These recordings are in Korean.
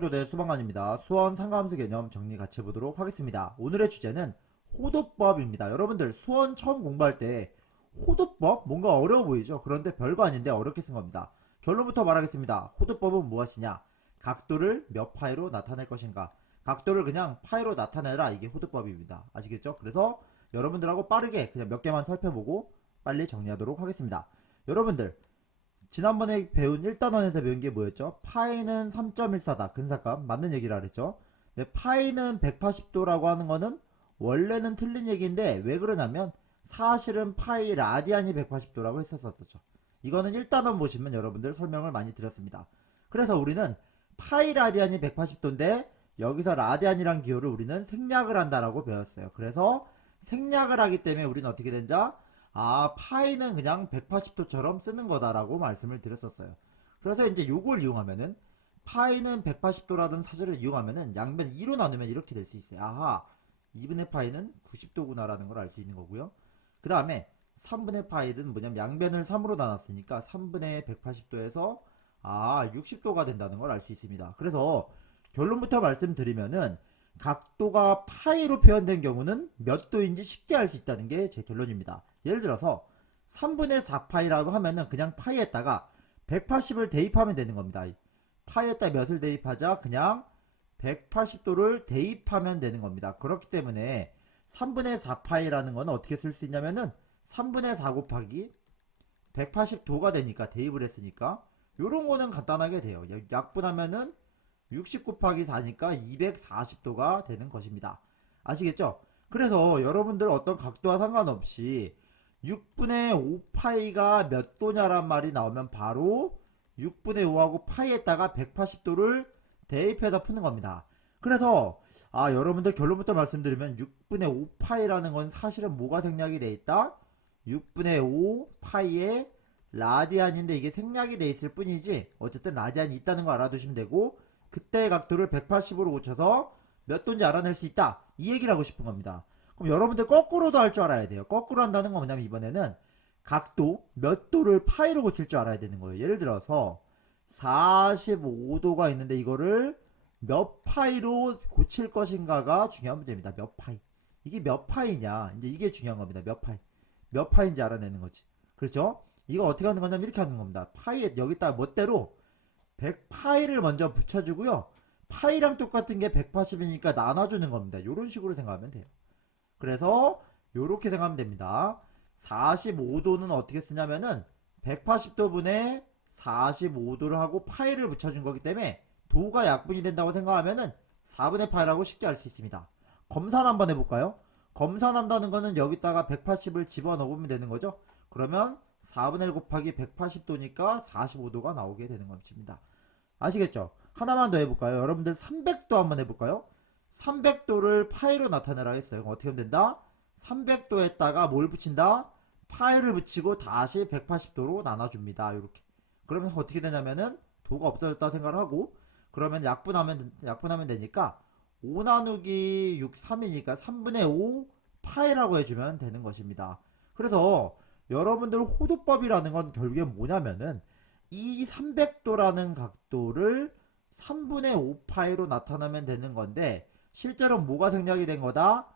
조대 수방관입니다. 수원 상가함수 개념 정리 같이 해보도록 하겠습니다. 오늘의 주제는 호도법입니다. 여러분들 수원 처음 공부할 때 호도법? 뭔가 어려워 보이죠? 그런데 별거 아닌데 어렵게 쓴 겁니다. 결론부터 말하겠습니다. 호도법은 무엇이냐? 각도를 몇 파이로 나타낼 것인가? 각도를 그냥 파이로 나타내라. 이게 호도법입니다. 아시겠죠? 그래서 여러분들하고 빠르게 그냥 몇 개만 살펴보고 빨리 정리하도록 하겠습니다. 여러분들 지난번에 배운 1단원에서 배운 게 뭐였죠? 파이는 3.14다. 근사값. 맞는 얘기를 하랬죠? 네, 파이는 180도라고 하는 거는 원래는 틀린 얘기인데 왜 그러냐면 사실은 파이 라디안이 180도라고 했었었죠. 이거는 1단원 보시면 여러분들 설명을 많이 드렸습니다. 그래서 우리는 파이 라디안이 180도인데 여기서 라디안이란 기호를 우리는 생략을 한다라고 배웠어요. 그래서 생략을 하기 때문에 우리는 어떻게 된자? 파이는 그냥 180도처럼 쓰는 거다라고 말씀을 드렸었어요. 그래서 이제 요걸 이용하면은 파이는 180도라는 사실을 이용하면은 양변 2로 나누면 이렇게 될 수 있어요. 2분의 파이는 90도구나 라는 걸 알 수 있는 거고요. 그 다음에 3분의 파이는 뭐냐면 양변을 3으로 나눴으니까 3분의 180도에서 60도가 된다는 걸 알 수 있습니다. 그래서 결론부터 말씀드리면은 각도가 파이로 표현된 경우는 몇 도인지 쉽게 알 수 있다는 게 제 결론입니다. 예를 들어서 3분의 4파이라고 하면은 그냥 파이에다가 180을 대입하면 되는 겁니다. 파이에다 몇을 대입하자? 그냥 180도를 대입하면 되는 겁니다. 그렇기 때문에 3분의 4파이라는 건 어떻게 쓸 수 있냐면은 3분의 4 곱하기 180도가 되니까 대입을 했으니까 요런 거는 간단하게 돼요. 약분하면은 60 곱하기 4니까 240도가 되는 것입니다. 아시겠죠? 그래서 여러분들 어떤 각도와 상관없이 6분의 5파이가 몇 도냐란 말이 나오면 바로 6분의 5하고 파이에다가 180도를 대입해서 푸는 겁니다. 그래서 여러분들 결론부터 말씀드리면 6분의 5파이라는 건 사실은 뭐가 생략이 돼 있다? 6분의 5파이에 라디안인데 이게 생략이 돼 있을 뿐이지 어쨌든 라디안이 있다는 거 알아두시면 되고 그때의 각도를 180으로 고쳐서 몇 도인지 알아낼 수 있다. 이 얘기를 하고 싶은 겁니다. 그럼 여러분들 거꾸로도 할 줄 알아야 돼요. 거꾸로 한다는 건 뭐냐면 이번에는 각도 몇 도를 파이로 고칠 줄 알아야 되는 거예요. 예를 들어서 45도가 있는데 이거를 몇 파이로 고칠 것인가가 중요한 문제입니다. 몇 파이. 이게 몇 파이냐. 이제 이게 중요한 겁니다. 몇 파이. 몇 파이인지 알아내는 거지. 그렇죠? 이거 어떻게 하는 거냐면 이렇게 하는 겁니다. 파이에 여기다 멋대로 100파이를 먼저 붙여주고요. 파이랑 똑같은 게 180이니까 나눠주는 겁니다. 이런 식으로 생각하면 돼요. 그래서 이렇게 생각하면 됩니다. 45도는 어떻게 쓰냐면은 180도분의 45도를 하고 파이를 붙여준 거기 때문에 도가 약분이 된다고 생각하면은 4분의 파이라고 쉽게 알 수 있습니다. 검산 한번 해볼까요? 검산한다는 거는 여기다가 180을 집어넣으면 되는 거죠. 그러면 4분의 1 곱하기 180도니까 45도가 나오게 되는 것입니다. 아시겠죠? 하나만 더 해볼까요? 여러분들 300도 한번 해볼까요? 300도를 파이로 나타내라 했어요. 그럼 어떻게 하면 된다? 300도에다가 뭘 붙인다? 파이를 붙이고 다시 180도로 나눠줍니다. 이렇게. 그러면 어떻게 되냐면은 도가 없어졌다 생각을 하고 그러면 약분하면 되니까 5 나누기 6 3이니까 3분의 5 파이라고 해주면 되는 것입니다. 그래서 여러분들 호도법이라는 건 결국에 뭐냐면은 이 300도라는 각도를 3분의 5파이로 나타나면 되는 건데 실제로 뭐가 생략이 된 거다?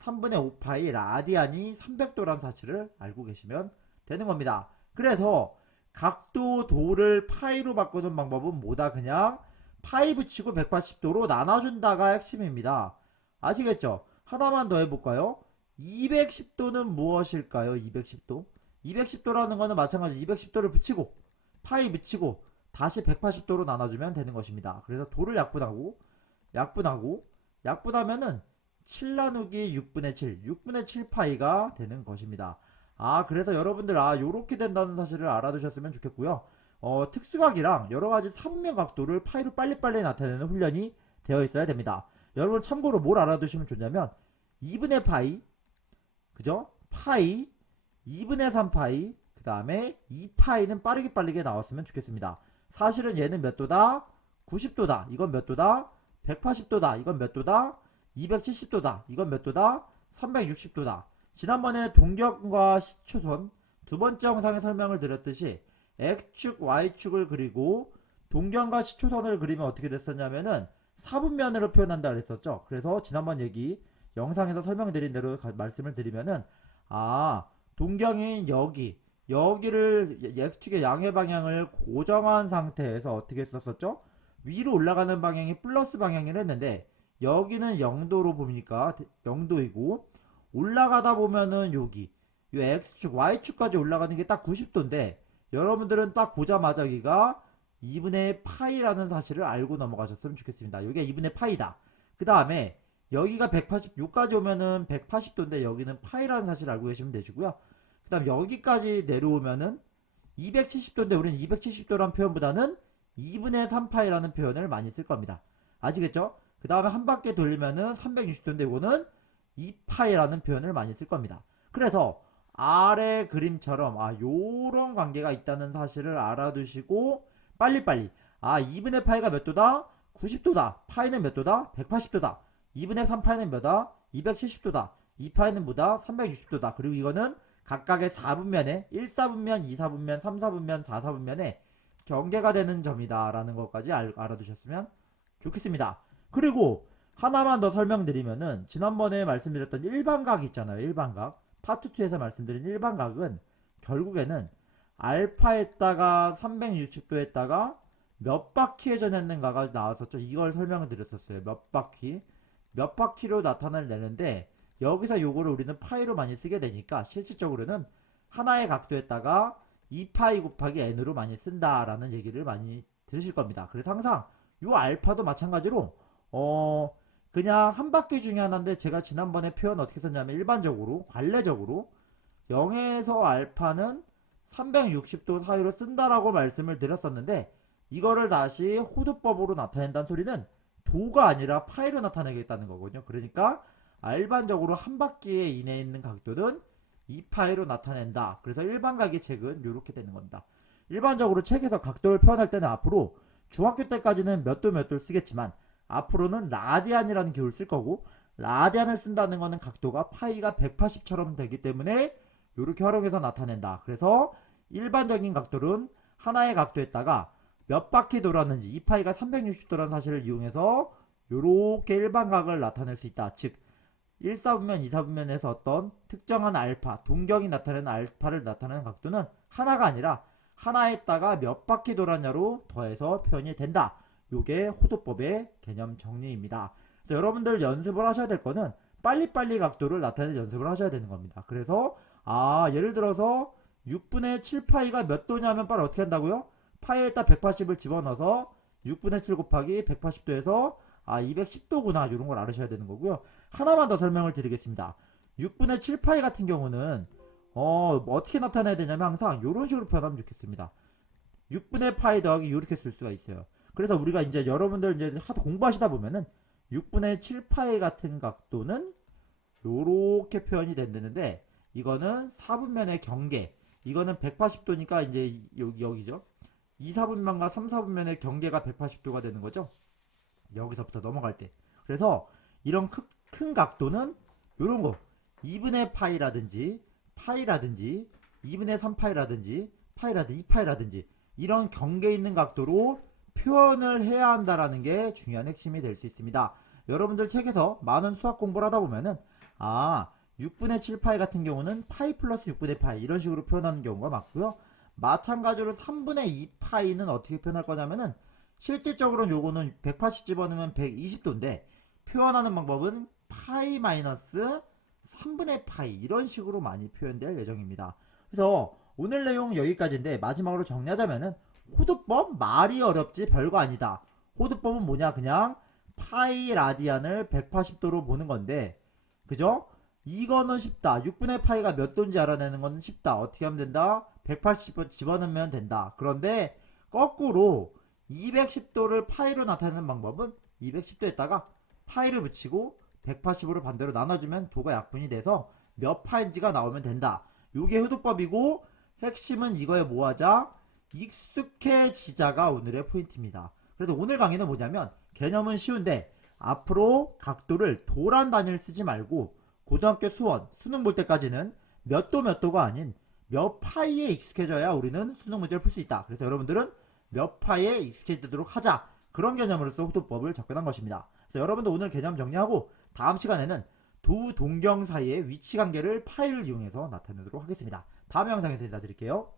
3분의 5파이 라디안이 300도라는 사실을 알고 계시면 되는 겁니다. 그래서 각도 도를 파이로 바꾸는 방법은 뭐다? 그냥 파이 붙이고 180도로 나눠준다가 핵심입니다. 아시겠죠? 하나만 더 해볼까요? 210도는 무엇일까요? 210도? 210도라는 거는 마찬가지로 210도를 붙이고 파이 붙이고 다시 180도로 나눠주면 되는 것입니다. 그래서 도를 약분하면은 7 나누기 6분의 7, 6분의 7파이가 되는 것입니다. 그래서 여러분들 요렇게 된다는 사실을 알아두셨으면 좋겠고요. 특수각이랑 여러가지 사분면 각도를 파이로 빨리빨리 나타내는 훈련이 되어 있어야 됩니다. 여러분 참고로 뭘 알아두시면 좋냐면 2분의 파이, 그죠? 파이, 2분의 3파이, 그 다음에 2파이는 빠르게 나왔으면 좋겠습니다. 사실은 얘는 몇 도다? 90도다. 이건 몇 도다? 180도다. 이건 몇 도다? 270도다. 이건 몇 도다? 360도다. 지난번에 동격과 시초선 두 번째 영상에 설명을 드렸듯이 X축, Y축을 그리고 동경과 시초선을 그리면 어떻게 됐었냐면은 사분면으로 표현한다 그랬었죠. 그래서 지난번 얘기 영상에서 설명드린 대로 말씀을 드리면은 동경인 여기를 X축의 양의 방향을 고정한 상태에서 어떻게 했었었죠? 위로 올라가는 방향이 플러스 방향이라 했는데 여기는 0도로 보니까 0도이고 올라가다 보면은 여기 이 X축, Y축까지 올라가는 게 딱 90도인데 여러분들은 딱 보자마자 여기가 2분의 파이라는 사실을 알고 넘어가셨으면 좋겠습니다. 여기가 2분의 파이다. 그 다음에 여기가 180, 여기까지 오면은 180도인데 여기는 파이라는 사실을 알고 계시면 되시고요. 그 다음 여기까지 내려오면은 270도인데 우리는 270도라는 표현보다는 2분의 3파이라는 표현을 많이 쓸 겁니다. 아시겠죠? 그 다음에 한 바퀴 돌리면은 360도인데 이거는 2파이라는 표현을 많이 쓸 겁니다. 그래서 아래 그림처럼 요런 관계가 있다는 사실을 알아두시고 빨리빨리 2분의 파이가 몇 도다? 90도다. 파이는 몇 도다? 180도다. 2분의 3파이는 몇다? 270도다. 2파이는 뭐다? 360도다. 그리고 이거는 각각의 4분면에 1사분면, 2사분면, 3사분면, 4사분면에 경계가 되는 점이다 라는 것까지 알아두셨으면 좋겠습니다. 그리고 하나만 더 설명드리면은 지난번에 말씀드렸던 일반각 있잖아요. 일반각. 파트 2에서 말씀드린 일반각은 결국에는 알파에다가 360도에다가 몇 바퀴 회전했는가가 나왔었죠. 이걸 설명을 드렸었어요. 몇 바퀴로 나타나를 내는데 여기서 요거를 우리는 파이로 많이 쓰게 되니까 실질적으로는 하나의 각도에다가 2파이 곱하기 n으로 많이 쓴다라는 얘기를 많이 들으실 겁니다. 그래서 항상 요 알파도 마찬가지로 그냥 한 바퀴 중에 하나인데 제가 지난번에 표현 어떻게 썼냐면 일반적으로 관례적으로 0에서 알파는 360도 사이로 쓴다라고 말씀을 드렸었는데 이거를 다시 호도법으로 나타낸다는 소리는 도가 아니라 파이로 나타내겠다는 거거든요. 그러니까 일반적으로 한 바퀴에 이내에 있는 각도는 2파이로 나타낸다. 그래서 일반각의 책은 이렇게 되는 겁니다. 일반적으로 책에서 각도를 표현할 때는 앞으로 중학교 때까지는 몇 도 몇 도를 쓰겠지만 앞으로는 라디안이라는 기호를 쓸 거고 라디안을 쓴다는 거는 각도가 파이가 180처럼 되기 때문에 이렇게 활용해서 나타낸다. 그래서 일반적인 각도는 하나의 각도에다가 몇 바퀴 돌았는지 2파이가 360도라는 사실을 이용해서 이렇게 일반각을 나타낼 수 있다. 즉 1사분면, 2사분면에서 어떤 특정한 알파, 동경이 나타내는 알파를 나타내는 각도는 하나가 아니라 하나에다가 몇 바퀴 돌았냐로 더해서 표현이 된다. 요게 호도법의 개념 정리입니다. 여러분들 연습을 하셔야 될 거는 빨리빨리 각도를 나타내는 연습을 하셔야 되는 겁니다. 그래서 예를 들어서 6분의 7파이가 몇 도냐면 빨리 어떻게 한다고요? 파이에다 180을 집어넣어서 6분의 7 곱하기 180도에서 210도구나 이런 걸 알으셔야 되는 거고요. 하나만 더 설명을 드리겠습니다. 6분의 7파이 같은 경우는 어떻게 나타내야 되냐면 항상 이런 식으로 표현하면 좋겠습니다. 6분의 파이 더하기 이렇게 쓸 수가 있어요. 그래서 우리가 이제 여러분들 이제 하도 공부하시다 보면은 6분의 7파이 같은 각도는 요렇게 표현이 된다는데 이거는 4분면의 경계, 이거는 180도니까 이제 여기죠. 2사분면과 3사분면의 경계가 180도가 되는 거죠. 여기서부터 넘어갈 때. 그래서 이런 큰 각도는 요런 거 2분의 파이라든지 2분의 3파이라든지 파이라든지 2파이라든지 이런 경계 있는 각도로 표현을 해야 한다라는 게 중요한 핵심이 될 수 있습니다. 여러분들 책에서 많은 수학 공부를 하다 보면은 6분의 7파이 같은 경우는 파이 플러스 6분의 파이 이런 식으로 표현하는 경우가 많고요. 마찬가지로 3분의 2파이는 어떻게 표현할 거냐면은 실질적으로는 요거는 180 집어넣으면 120도인데 표현하는 방법은 파이 마이너스 3분의 파이 이런 식으로 많이 표현될 예정입니다. 그래서 오늘 내용 여기까지인데 마지막으로 정리하자면은 호도법 말이 어렵지 별거 아니다. 호도법은 뭐냐 그냥 파이 라디안을 180도로 보는 건데 그죠? 이거는 쉽다. 6분의 파이가 몇 도인지 알아내는 건 쉽다. 어떻게 하면 된다? 180을 집어넣으면 된다. 그런데 거꾸로 210도를 파이로 나타내는 방법은 210도에다가 파이를 붙이고 180으로 반대로 나눠주면 도가 약분이 돼서 몇 파인지가 나오면 된다. 요게 효도법이고 핵심은 이거에 뭐하자? 익숙해지자가 오늘의 포인트입니다. 그래서 오늘 강의는 뭐냐면 개념은 쉬운데 앞으로 각도를 도란 단위를 쓰지 말고 고등학교 수능 볼 때까지는 몇 도가 아닌 몇 파이에 익숙해져야 우리는 수능 문제를 풀 수 있다. 그래서 여러분들은 몇 파에 익숙해지도록 하자. 그런 개념으로서 호도법을 접근한 것입니다. 그래서 여러분도 오늘 개념 정리하고 다음 시간에는 두 동경 사이의 위치 관계를 파일을 이용해서 나타내도록 하겠습니다. 다음 영상에서 인사드릴게요.